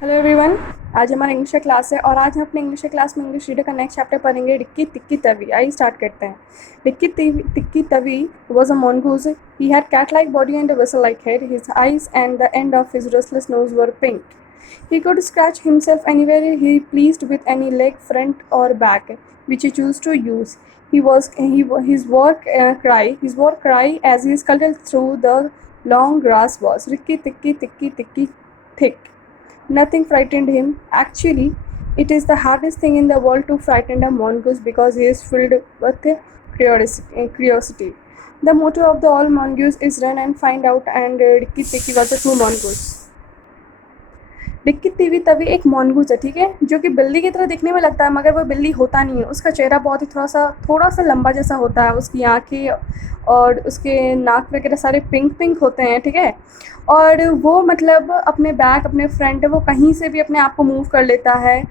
Hello everyone. आज हमारा English का क्लास है और आज हम अपने इंग्लिश के क्लास में इंग्लिश रीडर का नेक्स्ट चैप्टर पढ़ेंगे। Rikki Tikki Tavi. आइए स्टार्ट करते हैं। Rikki Tikki Tavi was a mongoose. He had cat-like body and a whistle-like head. His eyes and the end of his restless nose were pink. He could scratch himself anywhere he pleased with any leg, front or back, which he chose to use. His war cry as he scuttled through the long grass was "Rikki tikki tikki tikki thick." Nothing frightened him. Actually, it is the hardest thing in the world to frighten a mongoose because he is filled with curiosity. The motto of the all mongoose is run and find out, and Rikki Tikki was the true mongoose. Rikki Tavi तभी एक मॉनगूज है, ठीक है, जो कि बिल्ली की तरह दिखने में लगता है मगर वो बिल्ली होता नहीं है। उसका चेहरा बहुत ही थोड़ा सा लंबा जैसा होता है। उसकी आँखें और उसके नाक वगैरह सारे पिंक पिंक होते हैं, ठीक है। और वो मतलब अपने बैक, अपने फ्रंट, वो कहीं से भी अपने आप को मूव कर लेता है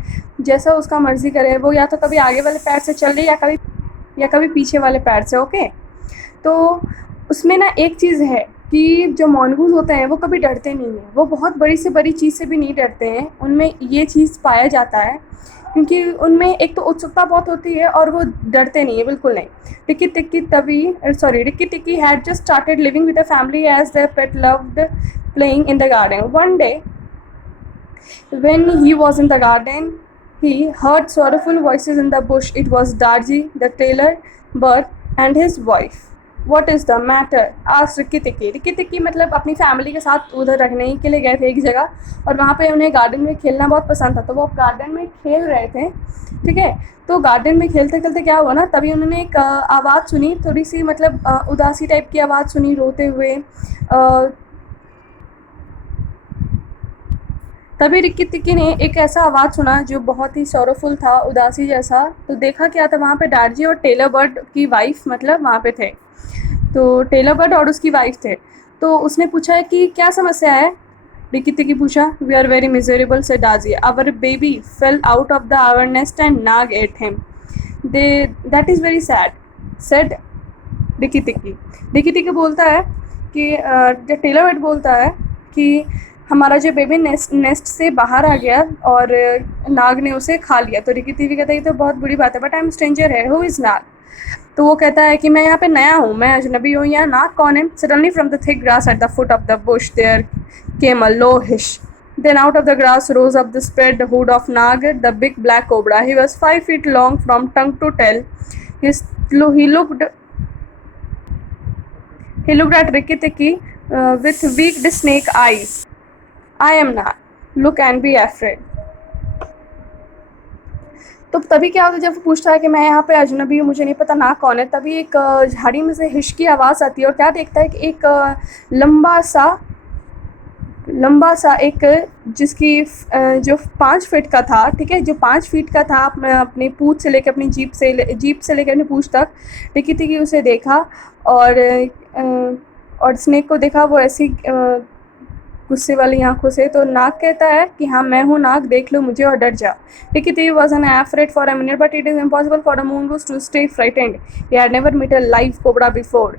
जैसा उसका मर्ज़ी करे। वो या तो कभी आगे वाले पैर से चल रही या कभी पीछे वाले पैर से, ओके। तो उसमें ना एक चीज़ है कि जो मॉनगूज़ होते हैं वो कभी डरते नहीं हैं। वो बहुत बड़ी से बड़ी चीज़ से भी नहीं डरते हैं। उनमें ये चीज़ पाया जाता है क्योंकि उनमें एक तो उत्सुकता बहुत होती है और वो डरते नहीं है, बिल्कुल नहीं। Rikki Tikki had just started living with a family as their pet loved playing in the garden. One day when he was in the garden, he heard sorrowful voices in the bush. It was Darji, the tailor bird, and his wife. What is the matter? asked Rikki Tikki. Rikki Tikki मतलब अपनी family के साथ उधर रखने के लिए गए थे एक जगह, और वहाँ पे उन्हें गार्डन में खेलना बहुत पसंद था, तो वो गार्डन में खेल रहे थे, ठीक है। तो गार्डन में खेलते खेलते क्या हुआ ना, तभी उन्होंने एक आवाज़ सुनी, थोड़ी सी मतलब उदासी टाइप की आवाज़ सुनी, रोते हुए। तभी रिक्की टिक्की ने एक ऐसा आवाज़ सुना जो बहुत ही सॉरोफुल था, उदासी जैसा। तो देखा क्या था, वहाँ पे डार्जी और टेलर बर्ड की वाइफ मतलब वहाँ पे थे। तो टेलर बर्ड और उसकी वाइफ थे। तो उसने पूछा कि क्या समस्या है। रिक्की टिक्की पूछा, we are very miserable said Darzee, our baby fell out of the our nest and Nag ate him, they that is very sad said Rikki Tikki. Rikki Tikki बोलता है कि जो टेलर बर्ड बोलता है कि हमारा जो बेबी नेस्ट से बाहर आ गया और नाग ने उसे खा लिया। तो रिक्की टिक्की कहता है ये तो बहुत बुरी बात है, बट आई एम स्ट्रेंजर है, हु इज़ नाग। तो वो कहता है कि मैं यहाँ पे नया हूँ, मैं अजनबी हूँ, यहाँ नाग कौन है। Suddenly from the thick grass at the foot of the bush there came a low hiss, then out of the grass rose up the spread hood of Nag, the big black cobra. He was 5 feet long from tongue to tail. He looked at Rikki Tikki with weak snake eyes. I am Nag. Look and be afraid. तो तभी क्या होता है, जब वो पूछता है कि मैं यहाँ पे अजनबी हूँ, मुझे नहीं पता नाग कौन है, तभी एक झाड़ी में से हिश की आवाज़ आती है और क्या देखता है कि एक लंबा सा एक जिसकी जो 5 फीट का था, ठीक है, जो 5 फीट का था, अपनी पूँछ से लेकर अपनी जीभ से लेकर अपनी पूँछ तक। रिक्की टिक्की उसे देखा और स्नेक को देखा, वो ऐसी गुस्से वाली आंखों से। तो नाग कहता है कि हाँ मैं हूँ नाग, देख लो मुझे और डर जा। Rikki Tikki was an afraid for a minute, but it is impossible for a mongoose to stay frightened. He had never met a live cobra before,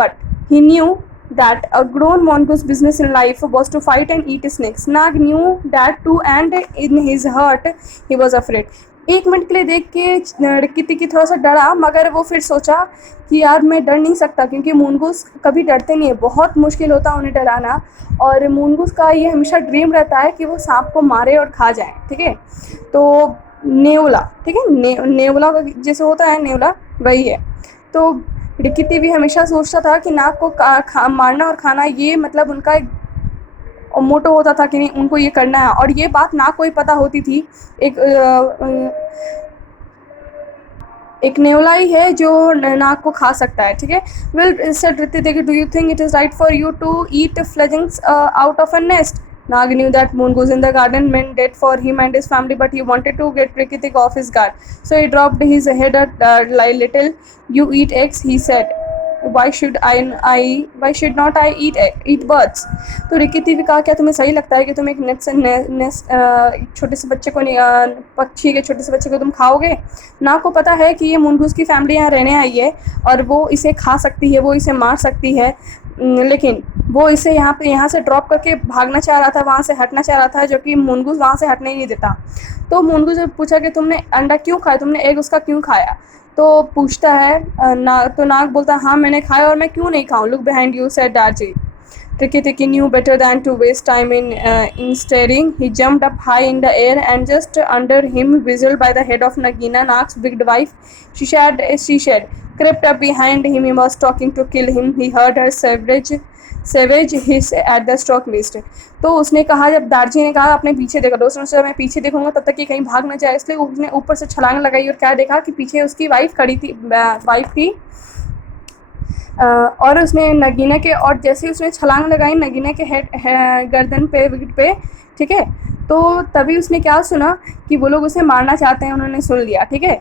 but he knew that a grown mongoose business in life was to fight and eat snakes. Nag knew that too, and in his heart he was afraid. एक minute के लिए देख के Ricky टिक्की थोड़ा सा डरा, मगर वो फिर सोचा कि यार मैं डर नहीं सकता क्योंकि मूनगूस कभी डरते नहीं है, बहुत मुश्किल होता है उन्हें डराना। और मूनगूस का ये हमेशा ड्रीम रहता है कि वो सांप को मारे और खा जाए, ठीक है। तो नेवला, ठीक है, नेवला जैसे होता है नेवला, वही है। तो रिक्की टिक्की हमेशा सोचता था कि नाग को मारना और खाना ये मतलब उनका एक मोटो होता था कि नहीं उनको ये करना है, और ये बात नाग को ही पता होती थी। एक नेवला ही है जो नाग को खा सकता है, ठीक है। Well said Rikki Tikki, do you think it is right for you to eat fledglings out of a nest? Nag knew that mongoose in the garden meant death for him and his family, but he wanted to get Rikki Tikki off his guard. So he dropped his head a little. You eat eggs, he said. Why should not I eat birds? तो Ricky टिक्की कहा, क्या तुम्हें सही लगता है कि तुम एक छोटे से बच्चे को पक्षी के छोटे से बच्चे को तुम खाओगे? नाग को पता है कि ये मुनगूस की फैमिली यहाँ रहने आई है और वो इसे खा सकती है, वो इसे मार सकती है, लेकिन वो इसे यहाँ से ड्रॉप करके भागना चाह रहा था, वहाँ से हटना चाह रहा था, जो कि मुनगुस वहाँ से हटने ही नहीं देता। तो मुनगुस से पूछा कि तुमने अंडा क्यों खाया, तुमने एग उसका क्यों खाया? तो पूछता है तो नाग बोलता है हाँ मैंने खाया और मैं क्यों नहीं खाऊं। Look behind you said Darzee. Tricky Tiki knew better than to waste time in staring. He jumped up high in the air and just under him, visible by the head of Nagina, Nag's big wife, she said, crept up behind him. He was talking to kill him. He heard her savage hiss at the stock missed. तो उसने कहा, जब दार्जी ने कहा अपने पीछे देखा, दोस्तों से मैं पीछे देखूंगा तब तक कि कहीं भाग ना जाए, इसलिए उसने ऊपर से छलांग लगाई और क्या देखा कि पीछे उसकी वाइफ खड़ी थी, वाइफ थी। और उसने नगीना के, और जैसे ही उसने छलांग लगाई नगीना के गर्दन पे, विकेट पे, ठीक है, तो तभी उसने क्या सुना कि वो लोग उसे मारना चाहते हैं, उन्होंने सुन लिया, ठीक है।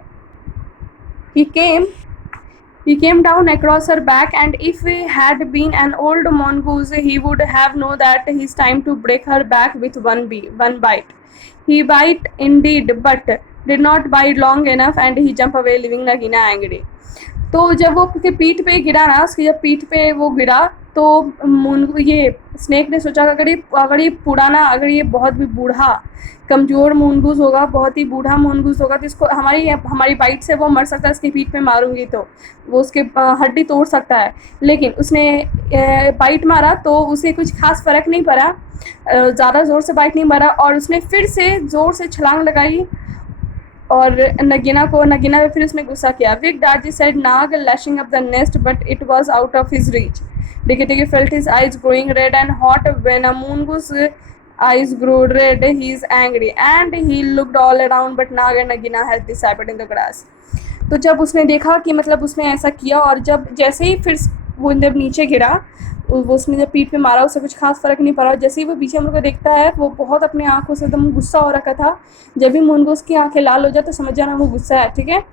He came down across her back, and if he had been an old mongoose, he would have known that his time to break her back with one bite. He bite indeed, but did not bite long enough, and he jumped away, leaving Nagina angry. तो जब वो उसके पीठ पे गिरा ना, उसकी जब पीठ पे वो गिरा, तो ये स्नेक ने सोचा अगर ये बहुत भी बूढ़ा कमज़ोर मूनगूस होगा, बहुत ही बूढ़ा मूनगूस होगा, तो इसको हमारी बाइट से वो मर सकता है, इसकी पीठ पे मारूंगी तो वो उसके हड्डी तोड़ सकता है। लेकिन उसने बाइट मारा तो उसे कुछ खास फ़र्क नहीं पड़ा, ज़्यादा ज़ोर से बाइट नहीं मारा, और उसने फिर से ज़ोर से छलांग लगाई और नगीना पे फिर उसने गुस्सा किया। Wicked Darzee said Nag lashing up the nest, but it was out of his reach. Dikki felt his eyes growing red and hot. When a mongoose eyes grew red, he is angry, and he looked all around, but Nag and Nagina had disappeared in the grass. तो जब उसने देखा कि मतलब उसने ऐसा किया, और जब जैसे ही फिर वो जब नीचे गिरा, वो उसने जब पीठ पे मारा, उससे कुछ खास फ़र्क नहीं पड़ा। जैसे ही वो पीछे हम लोग को देखता है, वो बहुत अपनी आँखों से एकदम गुस्सा हो रखा था। जब भी मुनगुस की आँखें लाल हो जाए तो समझ जाना वो गुस्सा है, ठीक है,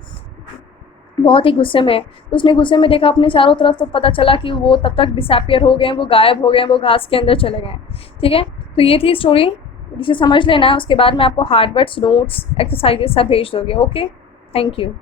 बहुत ही गुस्से में। तो उसने गुस्से में देखा अपने चारों तरफ, तो पता चला कि वो तब तक डिसअपियर हो गए हैं, वो गायब हो गए हैं, वो घास के अंदर चले गए हैं, ठीक है। तो ये थी स्टोरी, जिसे समझ लेना, उसके बाद मैं आपको हार्ड वर्ड्स, नोट्स, एक्सरसाइजेस सब भेज दोगे। Okay, thank you.